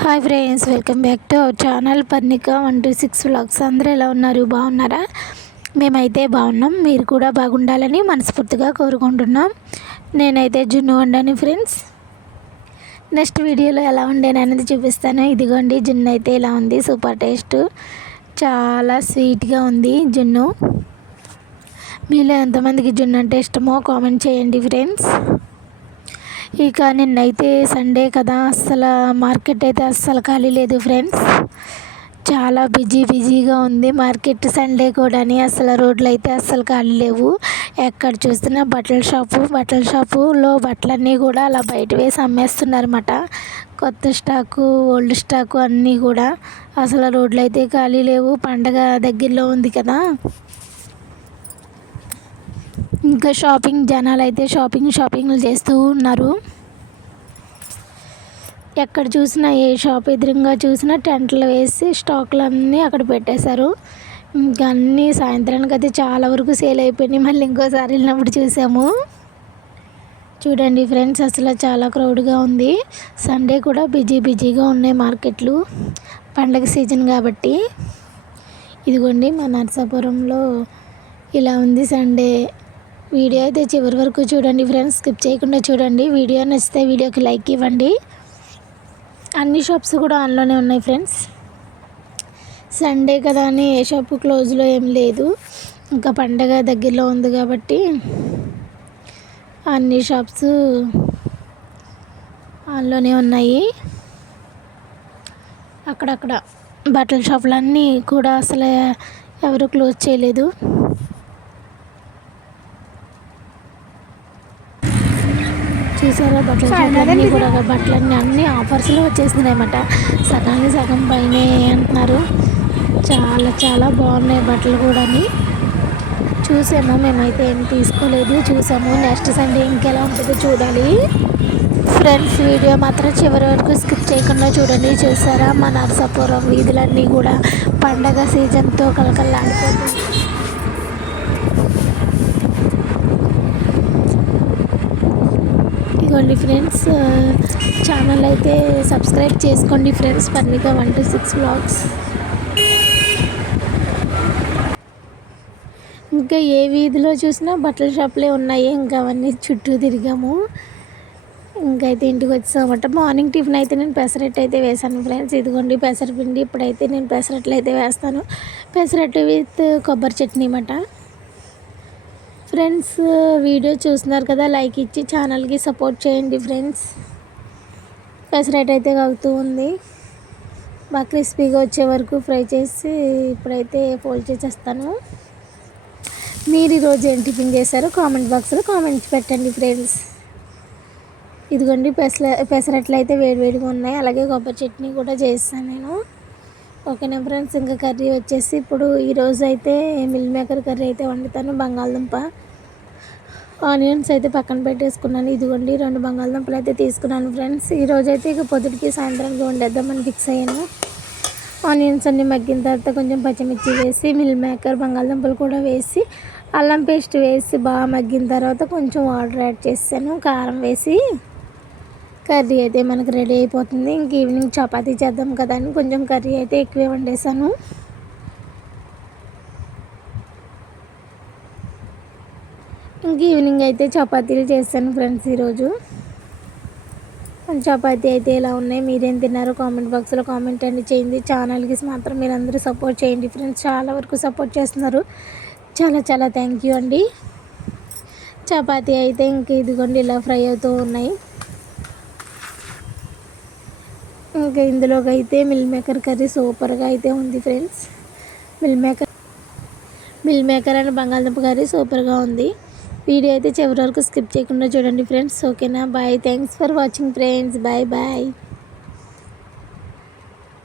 Hi friends, welcome back to our channel Parnika 126 vlogs. అందరూ ఎలా ఉన్నారు? బాగున్నారా? మేమైతే బాగున్నాం. మీరు కూడా బాగుండాలని మనస్ఫూర్తిగా కోరుకుంటున్నాం. నేనైతే జున్ను వండాను ఫ్రెండ్స్. నెక్స్ట్ వీడియోలో ఎలా వండాను అనేది చూపిస్తాను. ఇదిగోండి, జున్ను అయితే ఇలా ఉంది. సూపర్ టేస్ట్, చాలా స్వీట్గా ఉంది జున్ను. మీలో ఎంతమందికి జున్ను అంటే ఇష్టమో కామెంట్ చేయండి ఫ్రెండ్స్. ఇక నిన్నైతే సండే కదా, అస్సలు మార్కెట్ అయితే అస్సలు ఖాళీ లేదు ఫ్రెండ్స్. చాలా బిజీగా ఉంది మార్కెట్. సండే కూడా అసలు రోడ్లు అయితే అస్సలు ఖాళీ లేవు. ఎక్కడ చూసినా బట్టల షాపులో బట్టలన్నీ కూడా అలా బయట వేసి అమ్మేస్తున్నారన్నమాట. కొత్త స్టాకు, ఓల్డ్ స్టాకు అన్నీ కూడా. అసలు రోడ్లు అయితే ఖాళీ లేవు. పండగ దగ్గరలో ఉంది కదా, ఇంకా జనాలు అయితే షాపింగ్లు చేస్తూ ఉన్నారు. ఎక్కడ చూసినా, ఏ షాప్ ఎదురుగా చూసినా టెంట్లు వేసి స్టాకులన్నీ అక్కడ పెట్టేశారు. ఇంకా అన్నీ సాయంత్రానికి అయితే చాలా వరకు సేల్ అయిపోయినాయి. మళ్ళీ ఇంకోసారి వెళ్ళినప్పుడు చూసాము. చూడండి ఫ్రెండ్స్, అసలు చాలా క్రౌడ్గా ఉంది. సండే కూడా బిజీగా ఉన్నాయి మార్కెట్లు, పండగ సీజన్ కాబట్టి. ఇదిగోండి, మా నరసాపురంలో ఇలా ఉంది సండే. వీడియో అయితే చివరి వరకు చూడండి ఫ్రెండ్స్, స్కిప్ చేయకుండా చూడండి. వీడియో నచ్చితే వీడియోకి లైక్ ఇవ్వండి. అన్ని షాప్స్ కూడా ఆన్లోనే ఉన్నాయి ఫ్రెండ్స్. సండే కదా అని ఏ షాపు క్లోజ్లో ఏం లేదు. ఇంకా పండగ దగ్గరలో ఉంది కాబట్టి అన్ని షాప్స్ ఆన్లోనే ఉన్నాయి. అక్కడక్కడ బట్టల షాపులన్నీ కూడా అసలు ఎవరు క్లోజ్ చేయలేదు. చూసారా, బట్టలన్నీ అన్నీ ఆఫర్స్లో వచ్చేసినాయి అన్నమాట. సగానికి సగం పైనే అంటున్నారు. చాలా బాగున్నాయి బట్టలు కూడా. చూసాము, మేమైతే ఏం తీసుకోలేదు. చూసాము, నెక్స్ట్ సండే ఇంకెలా ఉంటుందో చూడాలి ఫ్రెండ్స్. వీడియో మాత్రం చివరి వరకు స్కిప్ చేయకుండా చూడండి. చూసారా, మా నరసాపురం వీధులన్నీ కూడా పండగ సీజన్తో కలకల్లాడిపోతుంది. ఇదిగోండి ఫ్రెండ్స్, ఛానల్ అయితే సబ్స్క్రైబ్ చేసుకోండి ఫ్రెండ్స్, పర్ణిక 126 వ్లాగ్స్. ఇంకా ఏ వీధిలో చూసినా బట్టల షాపులే ఉన్నాయి. ఇంకా అవన్నీ చుట్టూ తిరిగాము. ఇంకైతే ఇంటికి వచ్చామన్నమాట. మార్నింగ్ టిఫిన్ అయితే నేను పెసరట్టు అయితే వేసాను ఫ్రెండ్స్. ఇదిగోండి పెసరపిండి. ఇప్పుడైతే నేను పెసరట్లు అయితే వేస్తాను. పెసరట్టు విత్ కొబ్బరి చట్నీ అన్నమాట. ఫ్రెండ్స్, వీడియో చూస్తున్నారు కదా, లైక్ ఇచ్చి ఛానల్కి సపోర్ట్ చేయండి ఫ్రెండ్స్. పెసరట్టు అయితే కాగుతూ ఉంది. బాగా క్రిస్పీగా వచ్చే వరకు ఫ్రై చేసి ఇప్పుడైతే ఫోల్డ్ చేసేస్తాను. మీరు ఈరోజు ఏం టిఫిన్ చేశారో కామెంట్ బాక్స్లో కామెంట్స్ పెట్టండి ఫ్రెండ్స్. ఇదిగోండి, పెసరట్లు అయితే వేడిగా ఉన్నాయి. అలాగే కొబ్బరి చట్నీ కూడా చేస్తాను నేను. ఓకేనా ఫ్రెండ్స్. ఇంకా కర్రీ వచ్చేసి ఇప్పుడు ఈరోజు అయితే మిల్ మేకర్ కర్రీ అయితే వండుతాను. బంగాళదుంప, ఆనియన్స్ అయితే పక్కన పెట్టేసుకున్నాను. ఇదిగోండి, 2 బంగాళదుంపలు అయితే తీసుకున్నాను ఫ్రెండ్స్. ఈరోజు అయితే ఇక పొద్దుటికి సాయంత్రానికి వండేద్దామని ఫిక్స్ అయ్యాను. ఆనియన్స్ అన్నీ మగ్గిన తర్వాత కొంచెం పచ్చిమిర్చి వేసి, మిల్ మేకర్, బంగాళదుంపలు కూడా వేసి, అల్లం పేస్ట్ వేసి బాగా మగ్గిన తర్వాత కొంచెం వాటర్ యాడ్ చేసాను. కారం వేసి కర్రీ అయితే మనకు రెడీ అయిపోతుంది. ఇంక ఈవినింగ్ చపాతీ చేద్దాం కదా అని కొంచెం కర్రీ అయితే ఎక్కువే వండేసాను. ఇంక ఈవినింగ్ అయితే చపాతీలు చేశాను ఫ్రెండ్స్. ఈరోజు చపాతీ అయితే ఎలా ఉన్నాయి, మీరేం తిన్నారో కామెంట్ బాక్స్లో కామెంట్ చేయండి. ఛానల్కి మాత్రం మీరు అందరూ సపోర్ట్ చేయండి ఫ్రెండ్స్. చాలా వరకు సపోర్ట్ చేస్తున్నారు. చాలా థ్యాంక్ యూ అండి. చపాతీ అయితే ఇంక ఇదిగోండి ఇలా ఫ్రై అవుతూ ఉన్నాయి. ఇంకా ఇందులోకి అయితే మిల్ మేకర్ కర్రీ సూపర్గా అయితే ఉంది ఫ్రెండ్స్. మిల్ మేకర్ అండ్ బంగాళదుంప కర్రీ సూపర్గా ఉంది. వీడియో అయితే చివరి వరకు స్కిప్ చేయకుండా చూడండి ఫ్రెండ్స్. ఓకేనా, bye. Thanks for watching friends. Bye.